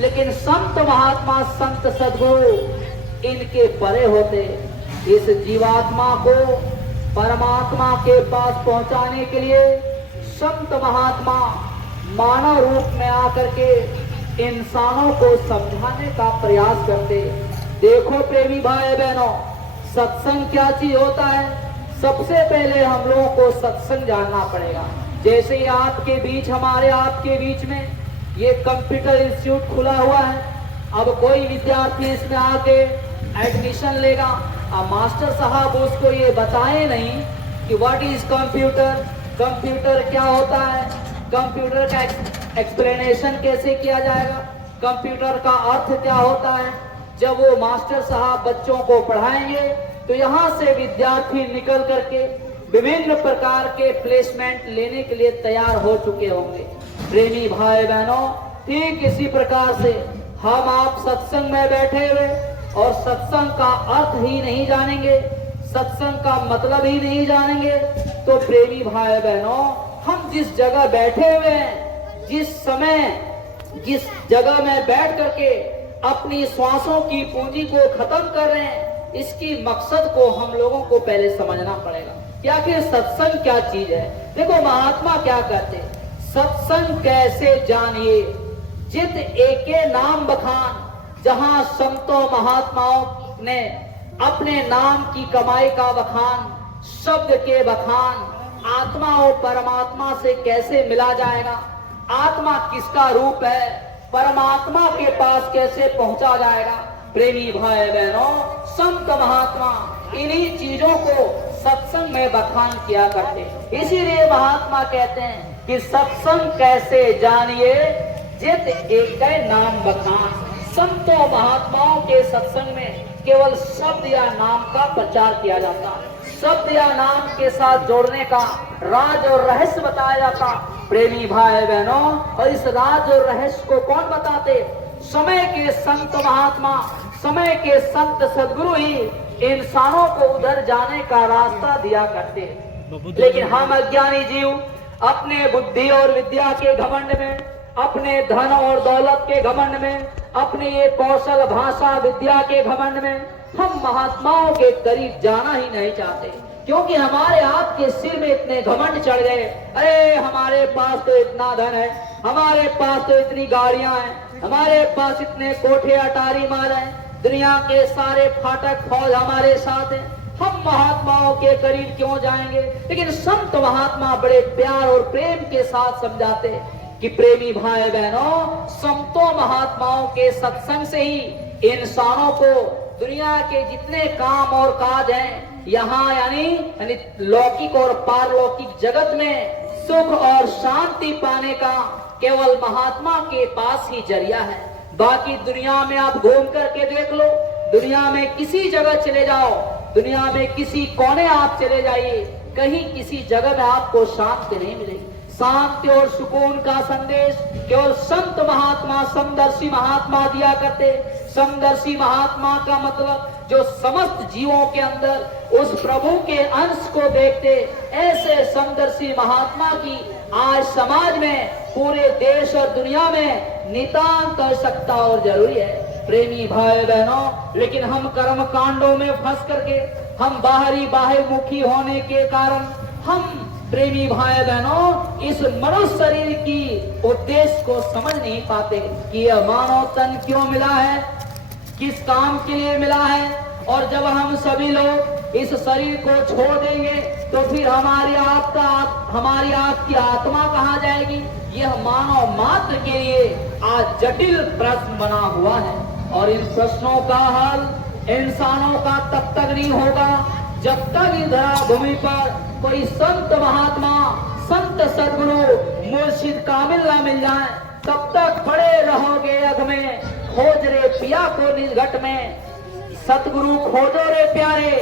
लेकिन संत महात्मा संत सद्गुरु इनके परे होते। इस जीवात्मा को परमात्मा के पास पहुंचाने के लिए संत महात्मा मानव रूप में आकर के इंसानों को समझाने का प्रयास करते। देखो प्रेमी भाई बहनों, सत्संग क्या चीज होता है। सबसे पहले हम लोगों को सत्संग जानना पड़ेगा। जैसे आपके बीच, हमारे आपके बीच में ये कंप्यूटर इंस्टीट्यूट खुला हुआ है। अब कोई विद्यार्थी इसमें आके एडमिशन लेगा, अब मास्टर साहब उसको ये बताए नहीं कि व्हाट इज कंप्यूटर, कंप्यूटर क्या होता है, कंप्यूटर का एक्सप्लेनेशन कैसे किया जाएगा, कंप्यूटर का अर्थ क्या होता है। जब वो मास्टर साहब बच्चों को पढ़ाएंगे तो यहाँ से विद्यार्थी निकल करके विभिन्न प्रकार के प्लेसमेंट लेने के लिए तैयार हो चुके होंगे। प्रेमी भाई बहनों, ठीक इसी प्रकार से हम आप सत्संग में बैठे हुए और सत्संग का अर्थ ही नहीं जानेंगे, सत्संग का मतलब ही नहीं जानेंगे, तो प्रेमी भाई बहनों, हम जिस जगह बैठे हुए हैं, जिस समय जिस जगह में बैठ करके अपनी श्वासों की पूंजी को खत्म कर रहे हैं, इसकी मकसद को हम लोगों को पहले समझना पड़ेगा कि आखिर सत्संग क्या चीज है। देखो महात्मा क्या कहते, सत्संग कैसे जानिए जित एके नाम बखान। जहां संतों महात्माओं ने अपने नाम की कमाई का बखान, शब्द के बखान, आत्मा और परमात्मा से कैसे मिला जाएगा, आत्मा किसका रूप है, परमात्मा के पास कैसे पहुंचा जाएगा। प्रेमी भाई बहनों, संत महात्मा इन्हीं चीजों को सत्संग में बखान किया करते। इसीलिए महात्मा कहते हैं कि सत्संग कैसे जानिए जित एक नाम बखान। संतों महात्माओं के सत्संग में केवल शब्द या नाम का प्रचार किया जाता, शब्द या नाम के साथ जोड़ने का राज और रहस्य बताया जाता। प्रेमी भाई बहनों, और इस राज और रहस्य को कौन बताते, समय के संत महात्मा, समय के संत सद्गुरु ही इंसानों को उधर जाने का रास्ता दिया करते। लेकिन हम अज्ञानी जीव अपने बुद्धि और विद्या के घमंड में, अपने धन और दौलत के घमंड में, अपने ये कौशल भाषा विद्या के घमंड में हम महात्माओं के करीब जाना ही नहीं चाहते, क्योंकि हमारे आपके सिर में इतने घमंड चढ़ गए। अरे हमारे पास तो इतना धन है, हमारे पास तो इतनी गाड़ियां हैं, हमारे पास इतने कोठे अटारी माल हैं, दुनिया के सारे फाटक फौज हमारे साथ हैं, हम महात्माओं के करीब क्यों जाएंगे। लेकिन संत महात्मा बड़े प्यार और प्रेम के साथ समझाते कि प्रेमी भाई बहनों, संतों महात्माओं के सत्संग से ही इंसानों को दुनिया के जितने काम और काज हैं, यहाँ यानी लौकिक और पारलौकिक जगत में सुख और शांति पाने का केवल महात्मा के पास ही जरिया है। बाकी दुनिया में आप घूम करके देख लो, दुनिया में किसी जगह चले जाओ, दुनिया में किसी कोने आप चले जाइए, कहीं किसी जगह में आपको शांति नहीं मिलेगी। शांति और सुकून का संदेश केवल संत महात्मा, समदर्शी महात्मा दिया करते। समदर्शी महात्मा का मतलब जो समस्त जीवों के अंदर उस प्रभु के अंश को देखते। ऐसे समदर्शी महात्मा की आज समाज में, पूरे देश और दुनिया में नितांत आवश्यकता और जरूरी है। प्रेमी भाई बहनों, लेकिन हम कर्म कांडों में फंस करके, हम बाहरमुखी होने के कारण हम प्रेमी भाई बहनों इस मनुष्य शरीर की उद्देश्य को समझ नहीं पाते कि यह मानव तन क्यों मिला है, किस काम के लिए मिला है। और जब हम सभी लोग इस शरीर को छोड़ देंगे तो फिर हमारी आपकी आत्मा कहाँ जाएगी। यह मानव मात्र के लिए आज जटिल प्रश्न बना हुआ है, और इन प्रश्नों का हल इंसानों का तब तक नहीं होगा जब तक इस धरा भूमि पर कोई संत महात्मा, संत सद्गुरु, मुर्शिद कामिल ना मिल जाए। तब तक पड़े रहोगे अघ में, खोज रे पिया को निजघट में। सतगुरु खोजो रे प्यारे,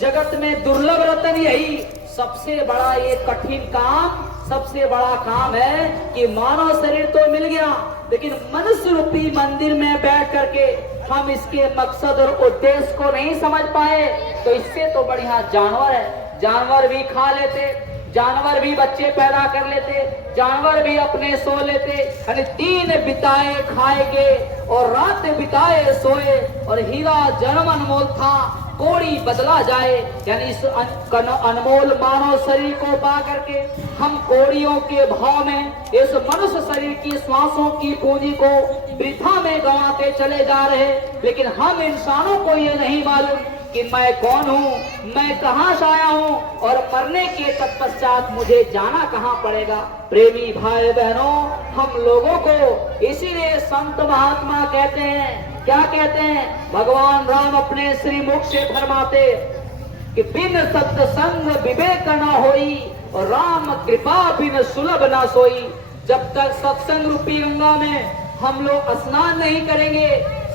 जगत में दुर्लभ रतन यही। सबसे बड़ा ये कठिन काम, सबसे बड़ा काम है कि मानव शरीर तो मिल गया, लेकिन मनुष्य रूपी मंदिर में बैठ करके हम इसके मकसद और उद्देश्य को नहीं समझ पाए। तो इससे तो बढ़िया जानवर है, जानवर भी खा लेते, जानवर भी बच्चे पैदा कर लेते, जानवर भी अपने सो लेते, यानी दिन बिताए खाए के और रात बिताए सोए, और हीरा जन्म अनमोल था कोड़ी बदला जाए। यानी इस अनमोल मानव शरीर को पा करके हम कोड़ियों के भाव में इस मनुष्य शरीर की श्वासों की पूंजी को वृथा में गंवाते चले जा रहे। लेकिन हम इंसानों को ये नहीं मालूम कि मैं कौन हूँ, मैं कहाँ से आया हूँ, और मरने के तत्पश्चात मुझे जाना कहाँ पड़ेगा। प्रेमी भाई बहनों, हम लोगों को इसीलिए संत महात्मा कहते हैं, क्या कहते हैं? भगवान राम अपने श्री मुख से फरमाते कि बिन सत्संग विवेक न होई, और राम कृपा बिन सुलभ न सोई। जब तक सत्संग रूपी गंगा में हम लोग स्नान नहीं करेंगे,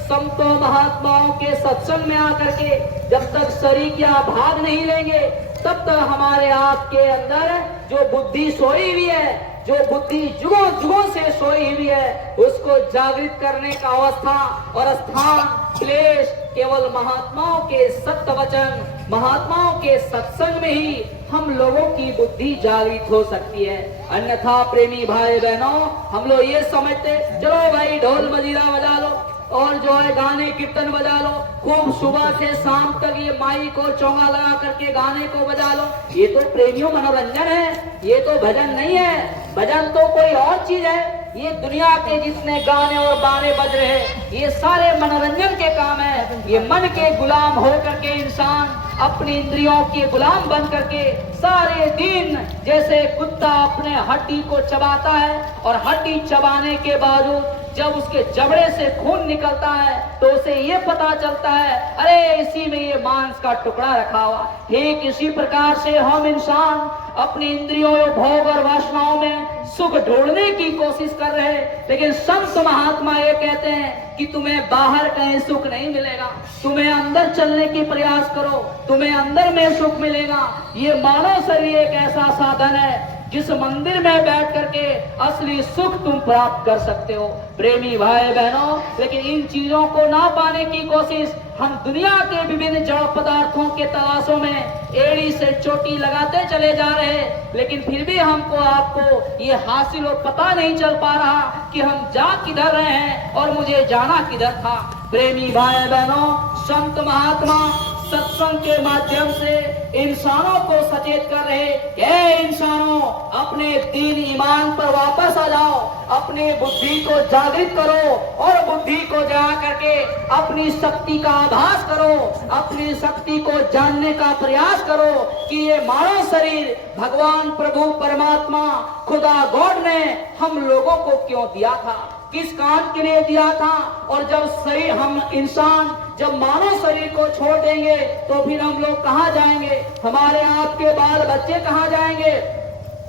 संतों महात्माओं के सत्संग में आकर के जब तक शरीर का भाग नहीं लेंगे, तब तक हमारे आपके अंदर जो बुद्धि सोई हुई है, जो बुद्धि जुगों जुगों से सोई हुई है, उसको जागृत करने का अवस्था और स्थान क्लेश केवल महात्माओं के सत्य वचन, महात्माओं के सत्संग में ही हम लोगों की बुद्धि जागृत हो सकती है। अन्यथा प्रेमी भाई बहनों, हम लोग ये समझते चलो भाई ढोल मजीरा बजा लो और जो है गाने कीर्तन बजा लो, खूब सुबह से शाम तक ये माई को चौंगा लगा करके गाने को बजा लो, ये तो प्रेमियों मनोरंजन है, ये तो भजन नहीं है। भजन तो कोई और चीज है। ये दुनिया के जितने गाने और बारे बज रहे हैं, ये सारे मनोरंजन के काम है। ये मन के गुलाम हो करके इंसान अपनी इंद्रियों के गुलाम बन करके सारे दिन जैसे कुत्ता अपने हड्डी को चबाता है, और हड्डी चबाने के बावजूद जब उसके जबड़े से खून निकलता है तो उसे ये पता चलता है अरे इसी में ये मांस का टुकड़ा रखा हुआ। ठीक इसी प्रकार से हम इंसान अपनी इंद्रियों, भोग और वासनाओं में सुख ढूंढने की कोशिश कर रहे हैं। लेकिन संत महात्मा ये कहते हैं कि तुम्हें बाहर कहीं सुख नहीं मिलेगा, तुम्हें अंदर चलने की प्रयास करो, तुम्हें अंदर में सुख मिलेगा। ये मानव शरीर एक ऐसा साधन है जिस मंदिर में बैठ करके असली सुख तुम प्राप्त कर सकते हो। प्रेमी भाई बहनों, लेकिन इन चीजों को ना पाने की कोशिश हम दुनिया के विभिन्न जड़ पदार्थों के तलाशों में एड़ी से चोटी लगाते चले जा रहे हैं। लेकिन फिर भी हमको आपको ये हासिल और पता नहीं चल पा रहा कि हम जा किधर रहे हैं और मुझे जाना किधर था। प्रेमी भाई बहनों, संत महात्मा सत्संग के माध्यम से इंसानों को सचेत कर रहे, ये इंसानों अपने दीन ईमान पर वापस आ जाओ, अपने बुद्धि को जागृत करो और बुद्धि को जगा करके अपनी शक्ति का आभास करो, अपनी शक्ति को जानने का प्रयास करो कि ये मानव शरीर भगवान प्रभु परमात्मा खुदा गॉड ने हम लोगों को क्यों दिया था, किस काम के लिए दिया था। और जब शरीर हम इंसान जब मानव शरीर को छोड़ देंगे तो फिर हम लोग कहाँ जाएंगे, हमारे आपके बाल बच्चे कहाँ जाएंगे।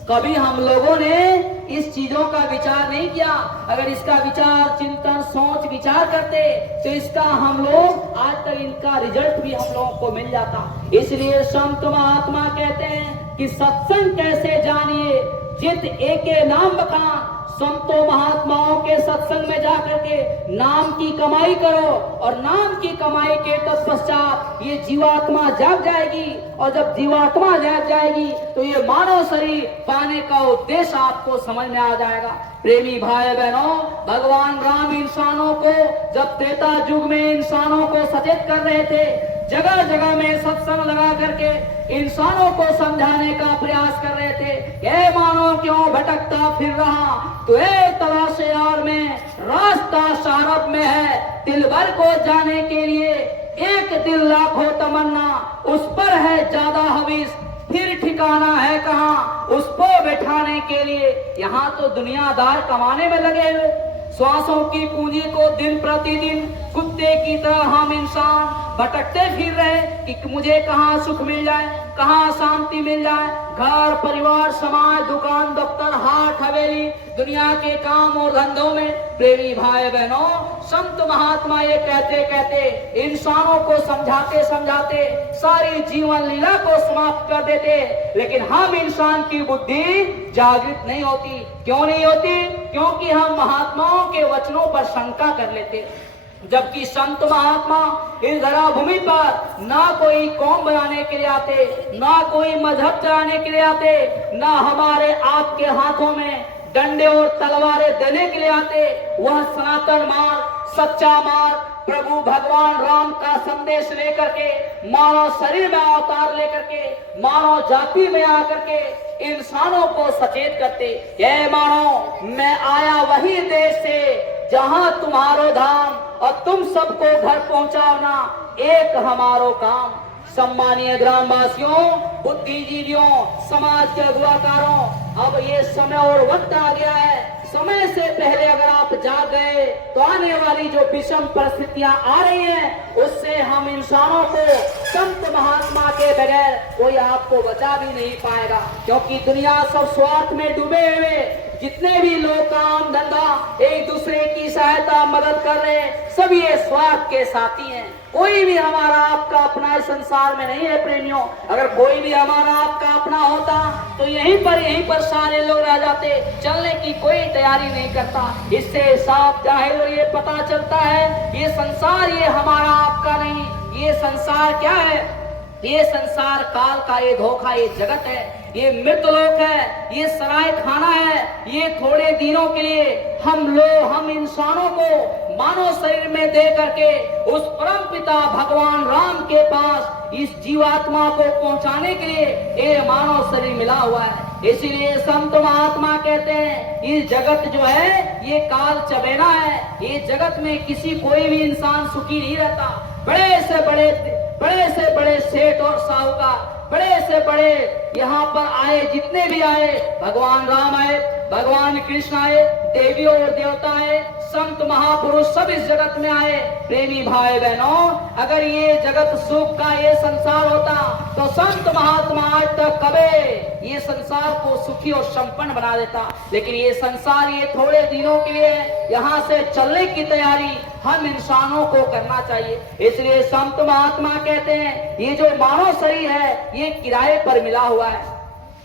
कभी हम लोगों ने इस चीजों का विचार नहीं किया। अगर इसका विचार, चिंतन, सोच विचार करते तो इसका हम लोग आज तक इनका रिजल्ट भी हम लोगों को मिल जाता। इसलिए संत महात्मा कहते हैं कि सत्संग कैसे जानिए, जित एके नाम बखान। संतों महात्माओं के सत्संग में जाकर के नाम की कमाई करो, और नाम की कमाई के तत्पश्चात ये जीवात्मा जाग जाएगी, और जब जीवात्मा जाग जाएगी तो ये मानव शरीर पाने का उद्देश्य आपको समझ में आ जाएगा। प्रेमी भाई बहनों, भगवान राम इंसानों को जब त्रेता युग में इंसानों को सचेत कर रहे थे, जगह जगह में सत्संग लगा करके इंसानों को समझाने का प्रयास कर रहे थे। ये मानव क्यों भटकता फिर रहा, तो एक तलाश यार में रास्ता शारब में है। दिल भर को जाने के लिए एक दिल लाखों तमन्ना, उस पर है ज्यादा हवीस, फिर ठिकाना है कहाँ उसको बैठाने के लिए। यहाँ तो दुनियादार कमाने में लगे हुए, श्वासों की पूंजी को दिन प्रतिदिन कुत्ते की तरह हम इंसान भटकते फिर रहे कि मुझे कहाँ सुख मिल जाए, कहाँ शांति मिल जाए। घर, परिवार, समाज, दुकान, दफ्तर, हाट, हवेली, दुनिया के काम और धंधों में। प्रेमी भाई बहनों, संत महात्मा ये कहते कहते इंसानों को समझाते समझाते सारी जीवन लीला को समाप्त कर देते। लेकिन हम इंसान की बुद्धि जागृत नहीं होती। क्यों नहीं होती? क्योंकि हम महात्माओं के वचनों पर शंका कर लेते। जबकि संत महात्मा इस धरा भूमि पर ना कोई कौम बनाने के लिए आते, ना कोई मजहब चलाने के लिए आते, ना हमारे आपके हाथों में डंडे और तलवारें देने के लिए आते, वह सनातन मार्ग, सच्चा मार्ग, प्रभु भगवान राम का संदेश लेकर के, मानव शरीर में अवतार लेकर के, मानव जाति में आकर के इंसानों को सचेत करते। ये मानो मैं आया वही देश से जहां तुम्हारो धाम, और तुम सबको घर पहुंचाना एक हमारो काम। सम्मानीय ग्रामवासियों, बुद्धिजीवियों, समाज के अगुवाकारों, अब ये समय और वक्त आ गया है। समय से पहले अगर आप जाग गए तो आने वाली जो विषम परिस्थितियां आ रही हैं, उससे हम इंसानों को संत महात्मा के बगैर कोई आपको बचा भी नहीं पाएगा। क्योंकि दुनिया सब स्वार्थ में डूबे हुए, जितने भी लोग काम धंधा एक दूसरे की सहायता मदद कर रहे हैं, सब ये स्वार्थ के साथी हैं। कोई भी हमारा आपका अपना इस संसार में नहीं है प्रेमियों। अगर कोई भी हमारा आपका अपना होता तो यहीं पर सारे लोग रह जाते, चलने की कोई तैयारी नहीं करता। इससे साफ जाहिर और ये पता चलता है, ये संसार ये हमारा आपका नहीं। ये संसार क्या है? ये संसार काल का ये धोखा, ये जगत है, ये मृतलोक है, ये सराय खाना है। ये थोड़े दिनों के लिए हम इंसानों को मानव शरीर में दे करके उस परम पिता भगवान राम के पास इस जीवात्मा को पहुंचाने के लिए ये मानव शरीर मिला हुआ है। इसीलिए संत महात्मा कहते हैं, ये जगत जो है ये काल चबेना है। ये जगत में किसी कोई भी इंसान सुखी नहीं रहता। बड़े से बड़े सेठ और साहूकार, बड़े से बड़े यहाँ पर आए, जितने भी आए, भगवान राम आए, भगवान कृष्ण आए, देवी और देवता आए, संत महापुरुष सब इस जगत में आए। प्रेमी भाई बहनों, अगर ये जगत सुख का ये संसार होता तो संत महात्मा आज तक कबे ये संसार को सुखी और संपन्न बना देता। लेकिन ये संसार ये थोड़े दिनों के लिए, यहाँ से चलने की तैयारी हम इंसानों को करना चाहिए। इसलिए संत महात्मा कहते हैं, ये जो मानव शरीर है ये किराए पर मिला हुआ है।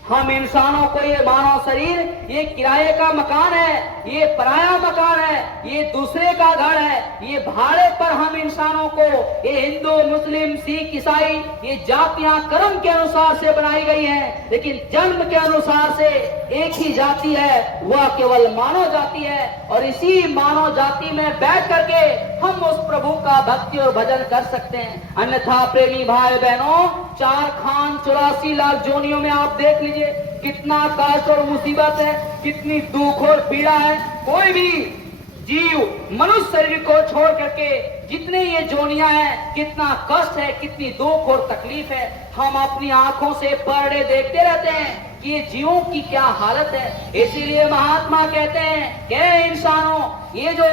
हम इंसानों को ये मानव शरीर ये किराए का मकान है, ये पराया मकान है, ये दूसरे का घर है। ये भाड़े पर हम इंसानों को, ये हिंदू, मुस्लिम, सिख, ईसाई, ये जातियां कर्म के अनुसार से बनाई गई हैं, लेकिन जन्म के अनुसार से एक ही जाति है, वह केवल मानव जाति है। और इसी मानव जाति में बैठ करके हम उस प्रभु का भक्ति और भजन कर सकते हैं। अन्यथा प्रेमी भाई बहनों, 4 खान 84 लाख जोनियों में आप देख लीजिए कितना कष्ट और मुसीबत है, कितनी दुख और पीड़ा है। कोई भी जीव मनुष्य शरीर को छोड़ करके जितने ये जोनियां हैं, कितना कष्ट है, कितनी दुख और तकलीफ है। हम अपनी आंखों से पर्दे देखते रहते हैं कि ये जीवों की क्या हालत है। इसीलिए महात्मा कहते हैं कि इंसानों, ये जो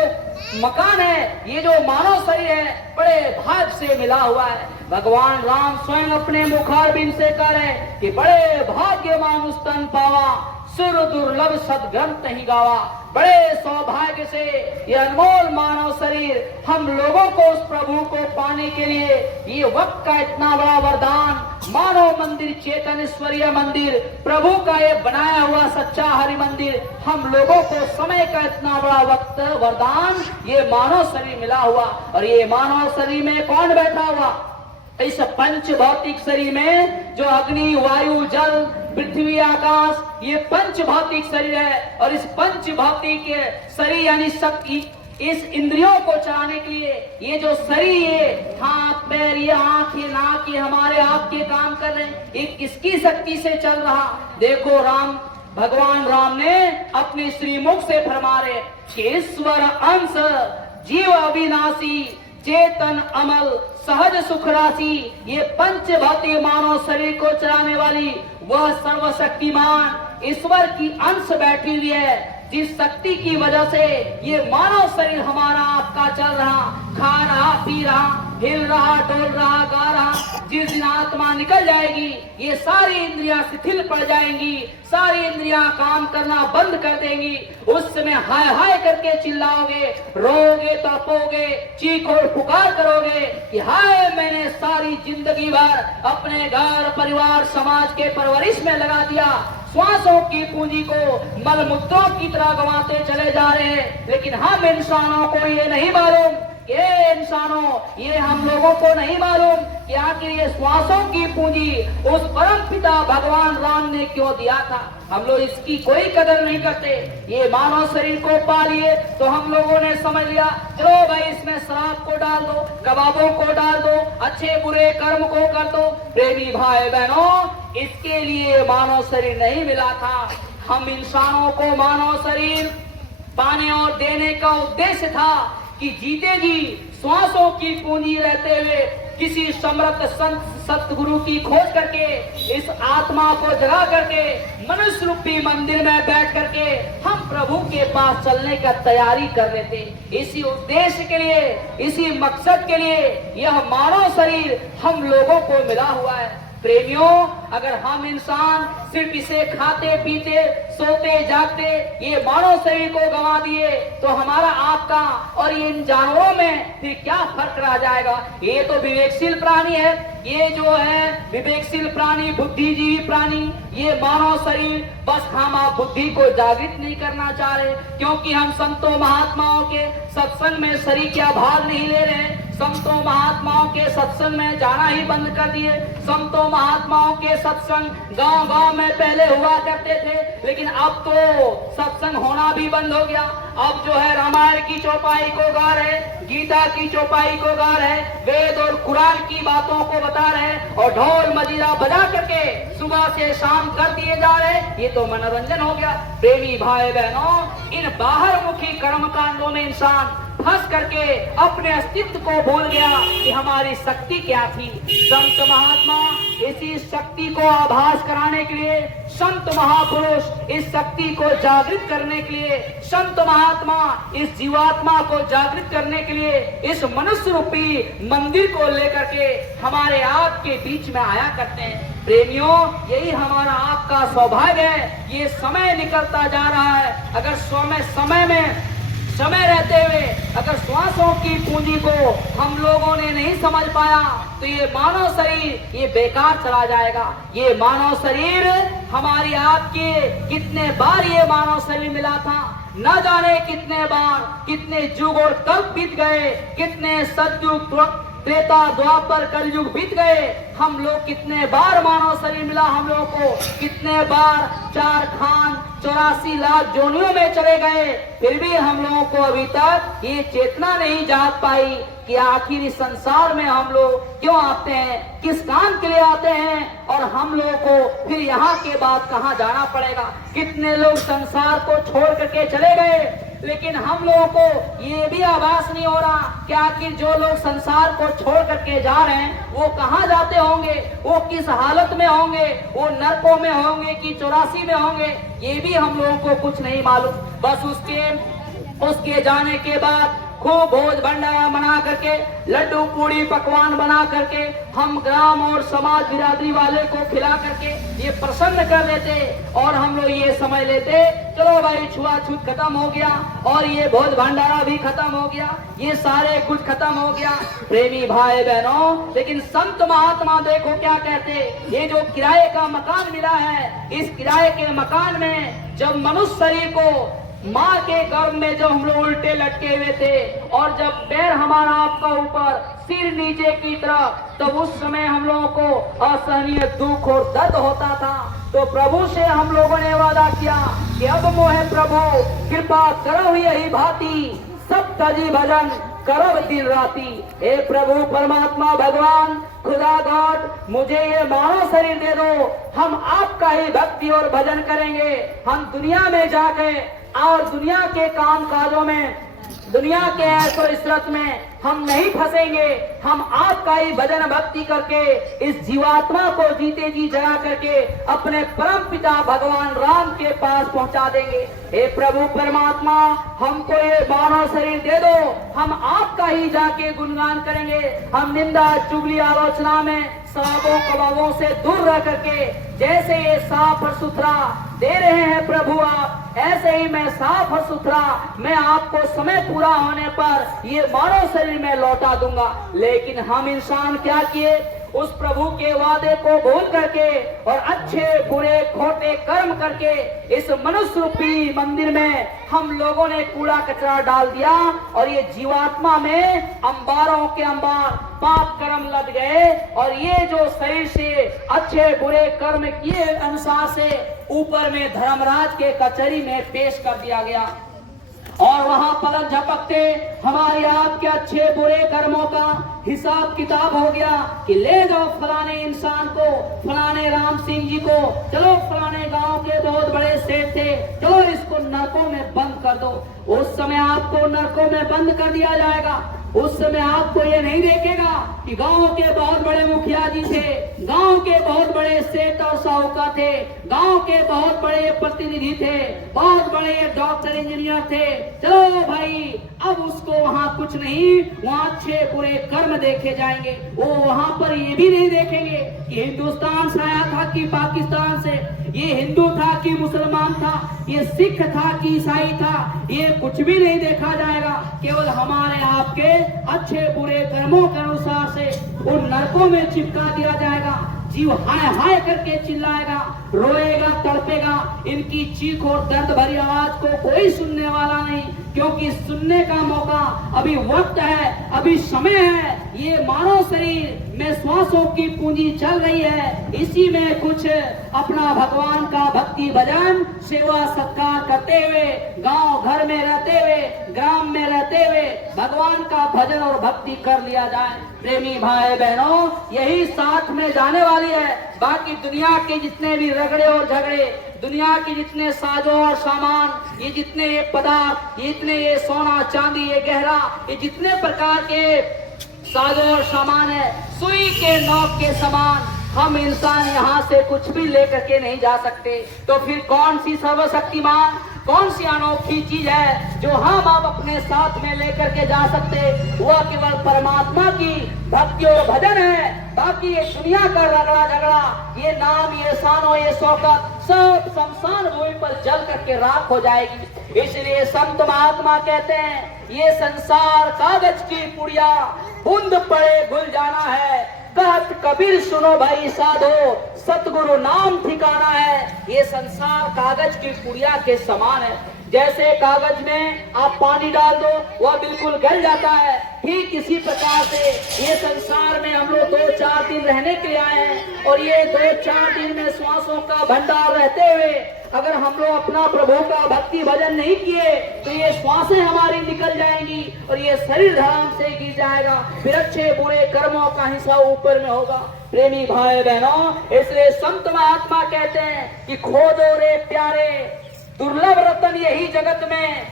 मकान है, ये जो मानव शरीर है, बड़े भाग से मिला हुआ है। भगवान राम स्वयं अपने मुखारबिंद से कह रहे कि बड़े भाग्य मानुष तन पावा, सुर दुर्लभ सदग्रंथ ही गावा। बड़े सौभाग्य से ये अनमोल मानव शरीर हम लोगों को उस प्रभु को पाने के लिए, ये वक्त का इतना बड़ा वरदान, मानव मंदिर, चेतनेश्वरीय मंदिर, प्रभु का ये बनाया हुआ सच्चा हरि मंदिर, हम लोगों को समय का इतना बड़ा वक्त वरदान, ये मानव शरीर मिला हुआ। और ये मानव शरीर में कौन बैठा हुआ? इस पंच भौतिक शरीर में जो अग्नि, वायु, जल, पृथ्वी, आकाश, ये पंच भौतिक शरीर है। और इस पंच भौतिक शरीर यानी शक्ति, इस इंद्रियों को चलाने के लिए ये जो शरीर, ये हाथ पैर, ये आंख, ये नाक, ये हमारे आपके काम कर रहे हैं, ये किसकी शक्ति से चल रहा? देखो भगवान राम ने अपने श्रीमुख से फरमा रहे कि ईश्वर अंश, जीव अविनाशी, चेतन अमल, सहज सुख राशि। ये पंच भौतिक मानव शरीर को चलाने वाली वह सर्वशक्तिमान ईश्वर की अंश बैठी हुई है, जिस शक्ति की वजह से ये मानव शरीर हमारा आपका चल रहा, खा रहा, पी रहा, हिल रहा, डोल रहा, गा रहा। जिस दिन आत्मा निकल जाएगी, ये सारी इंद्रियां शिथिल पड़ जाएंगी, सारी इंद्रियां काम करना बंद कर देंगी। उस समय हाय हाय करके चिल्लाओगे, रोगे, तड़पोगे, चीख और पुकार करोगे कि हाय, मैंने सारी जिंदगी भर अपने घर, परिवार, समाज के परवरिश में लगा दिया, श्वासों की पूंजी को मलमूत्रों की तरह गंवाते चले जा रहे हैं। लेकिन हम इंसानों को ये नहीं मालूम, ये इंसानों, ये हम लोगों को नहीं मालूम कि आखिर ये श्वासों की पूंजी उस परम पिता भगवान राम ने क्यों दिया था। हम लोग इसकी कोई कदर नहीं करते। ये मानव शरीर को पा लिए तो हम लोगों ने समझ लिया चलो भाई इसमें शराब को डाल दो, कबाबों को डाल दो, अच्छे बुरे कर्म को कर दो। प्रेमी भाई बहनों, इसके लिए मानव शरीर नहीं मिला था। हम इंसानों को मानव शरीर पाने और देने का उद्देश्य था कि जीते जी श्वासों की पूंजी रहते हुए किसी समर्थ संत सतगुरु की खोज करके इस आत्मा को जगा करके मनुष्य रूपी मंदिर में बैठ करके हम प्रभु के पास चलने का तैयारी कर लेते। इसी उद्देश्य के लिए, इसी मकसद के लिए यह मानव शरीर हम लोगों को मिला हुआ है। प्रेमियों, अगर हम इंसान सिर्फ इसे खाते पीते सोते जागते ये मानव शरीर को गंवा दिए तो हमारा आपका और इन जानवरों में फिर क्या फर्क रह जाएगा। ये तो विवेकशील प्राणी है, ये जो है विवेकशील प्राणी, बुद्धिजीवी प्राणी, ये मानव शरीर बस हम आप बुद्धि को जागृत नहीं करना चाह रहे, क्योंकि हम संतों महात्माओं के सत्संग में शरीक या भाग नहीं ले रहे। संतों महात्माओं के सत्संग में जाना ही बंद कर दिए। संतों महात्माओं के सत्संग गांव-गांव में पहले हुआ करते थे, लेकिन अब तो सत्संग होना भी बंद हो गया। अब जो है रामायण की चौपाई को गा रहे, गीता की चौपाई को गा रहे, वेद और कुरान की बातों को बता रहे और ढोल मजीरा बजा करके सुबह से शाम कर दिए जा रहे। ये तो मनोरंजन हो गया। प्रेमी भाई बहनों, इन बाहर मुखी कर्म कांडों में इंसान फंस करके अपने अस्तित्व को भूल गया कि हमारी शक्ति क्या थी। संत महात्मा इसी शक्ति को आभास कराने के लिए, संत महापुरुष इस शक्ति को जागृत करने के लिए, संत महात्मा इस जीवात्मा को जागृत करने के लिए इस मनुष्य रूपी मंदिर को लेकर के हमारे आपके बीच में आया करते हैं। प्रेमियों, यही हमारा आपका सौभाग्य है। ये समय निकलता जा रहा है। अगर समय रहते हुए अगर श्वासों की पूंजी को हम लोगों ने नहीं समझ पाया तो ये मानव शरीर ये बेकार चला जाएगा। ये मानव शरीर हमारी आपके कितने बार ये मानव शरीर मिला था, न जाने कितने बार, कितने युग और कल्प बीत गए, कितने सतयुग त्रेता द्वापर कलयुग बीत गए। हम लोग कितने बार मानव शरीर मिला हम लोगों को, कितने बार 4 खान 84 लाख जोनियों में चले गए, फिर भी हम लोगों को अभी तक ये चेतना नहीं जाग पाई कि आखिर इस संसार में हम लोग क्यों आते हैं, किस काम के लिए आते हैं और हम लोगों को फिर यहाँ के बाद कहाँ जाना पड़ेगा। कितने लोग संसार को छोड़ करके चले गए, लेकिन हम लोगों को ये भी आभास नहीं हो रहा कि आखिर जो लोग संसार को छोड़ करके जा रहे हैं वो कहाँ जाते होंगे, वो किस हालत में होंगे, वो नरकों में होंगे कि 84 में होंगे, ये भी हम लोगों को कुछ नहीं मालूम। बस उसके जाने के बाद खूब भोज भंडारा मना करके, लड्डू पूड़ी पकवान बना करके हम ग्राम और समाज बिरादरी वाले को खिला करके ये प्रसन्न कर लेते और हम लोग ये समझ लेते चलो भाई छुआछूत खत्म हो गया और ये भोज भंडारा भी खत्म हो गया, ये सारे कुछ खत्म हो गया। प्रेमी भाई बहनों, लेकिन संत महात्मा देखो क्या कहते, ये जो किराए का मकान मिला है, इस किराए के मकान में जब मनुष्य शरीर को माँ के गर्भ में जब हम लोग उल्टे लटके हुए थे और जब पैर हमारा आपका ऊपर, सिर नीचे की तरफ, तब उस समय हम लोगों को असहनीय दुख और दर्द होता था। तो प्रभु से हम लोगों ने वादा किया कि अब मोहे प्रभु कृपा करो यही भांति, सब तजी भजन करो दिन राती। हे प्रभु परमात्मा भगवान खुदा गॉड, मुझे ये मानव शरीर दे दो, हम आपका ही भक्ति और भजन करेंगे। हम दुनिया में जाके और दुनिया के काम काजों में, दुनिया के ऐशो इशरत में हम नहीं फंसेंगे। हम आपका ही भजन भक्ति करके इस जीवात्मा को जीते जी जगा करके अपने परम पिता भगवान राम के पास पहुंचा देंगे। हे प्रभु परमात्मा, हमको ये मानव शरीर दे दो, हम आपका ही जाके गुणगान करेंगे। हम निंदा चुगली आलोचना में शराबों कबाबों से दूर रह करके जैसे ये साफ और सुथरा दे रहे हैं प्रभु आप, ऐसे ही मैं साफ और सुथरा मैं आपको समय पूरा होने पर ये मानव शरीर में लौटा दूंगा। लेकिन हम इंसान क्या किए, उस प्रभु के वादे को भूल करके और अच्छे बुरे खोटे कर्म करके इस मनुष्य रूपी मंदिर में हम लोगों ने कूड़ा कचरा डाल दिया और ये जीवात्मा में अंबारों के अंबार पाप कर्म लद गए और ये जो शरीर से अच्छे बुरे कर्म किए अनुसार से ऊपर में धर्मराज के कचहरी में पेश कर दिया गया और वहां पलक झपकते हमारे आपके अच्छे बुरे कर्मों का हिसाब किताब हो गया कि ले जाओ फलाने इंसान को, फलाने राम सिंह जी को, चलो फलाने गांव के बहुत बड़े सेठ थे, चलो इसको नरकों में बंद कर दो। उस समय आपको नरकों में बंद कर दिया जाएगा। उस समय आपको ये नहीं देखेगा कि गांव के बहुत बड़े मुखिया जी थे, गांव के बहुत बड़े सेठ और साहूकार थे, गांव के बहुत बड़े प्रतिनिधि थे, बहुत बड़े डॉक्टर इंजीनियर थे। चलो भाई अब उसको वहां कुछ नहीं, वहां अच्छे बुरे कर्म देखे जाएंगे। वो वहां पर ये भी नहीं देखेंगे कि हिंदुस्तान से आया था कि पाकिस्तान से, ये हिंदू था कि मुसलमान था, ये सिख था कि ईसाई था, ये कुछ भी नहीं देखा जाएगा। केवल हमारे आपके अच्छे बुरे कर्मों के अनुसार से उन नरकों में चिपका दिया जाएगा। जीव हाय हाय करके चिल्लाएगा, रोएगा, तड़पेगा। इनकी चीख और दर्द भरी आवाज को कोई सुनने वाला नहीं, क्योंकि सुनने का मौका अभी वक्त है, अभी समय है। ये मानव शरीर में श्वासों की पूंजी चल रही है, इसी में कुछ अपना भगवान का भक्ति भजन सेवा सत्कार करते हुए, गांव घर में रहते हुए, ग्राम में रहते हुए भगवान का भजन और भक्ति कर लिया जाए। प्रेमी भाई बहनों, यही साथ में जाने वाली है। बाकी दुनिया के जितने भी रगड़े और झगड़े, दुनिया के जितने साजो और सामान, ये जितने ये पदार्थ, ये इतने ये सोना चांदी, ये गहरा, ये जितने प्रकार के साजो और सामान है, सुई के नोक के समान हम इंसान यहाँ से कुछ भी लेकर के नहीं जा सकते। तो फिर कौन सी सर्वशक्तिमान, कौन सी अनोखी चीज है जो हम आप अपने साथ में लेकर के जा सकते? वह केवल परमात्मा की भक्ति और भजन है। बाकी ये दुनिया का रगड़ा झगड़ा, ये नाम, ये शानो, ये शौकत सब शमशान भूमि पर जल करके राख हो जाएगी। इसलिए संत महात्मा कहते हैं ये संसार कागज की पुड़िया, बूंद पड़े घुल जाना है। कहत कबीर सुनो भाई साधो, सतगुरु नाम ठिकाना है। ये संसार कागज की पुड़िया के समान है। जैसे कागज में आप पानी डाल दो वह बिल्कुल गल जाता है, ठीक इसी प्रकार से ये संसार में हम लोग 2-4 दिन रहने के लिए आए हैं और ये 2-4 दिन में श्वासों का भंडार रहते हुए अगर हम लोग अपना प्रभु का भक्ति भजन नहीं किए तो ये श्वासें हमारी निकल जाएंगी और ये शरीर धराम से गिर जाएगा। फिर अच्छे बुरे कर्मों का हिसाब ऊपर में होगा। प्रेमी भाई बहनों, इसलिए संत महात्मा कहते हैं कि खोदो रे प्यारे, दुर्लभ रतन यही जगत में।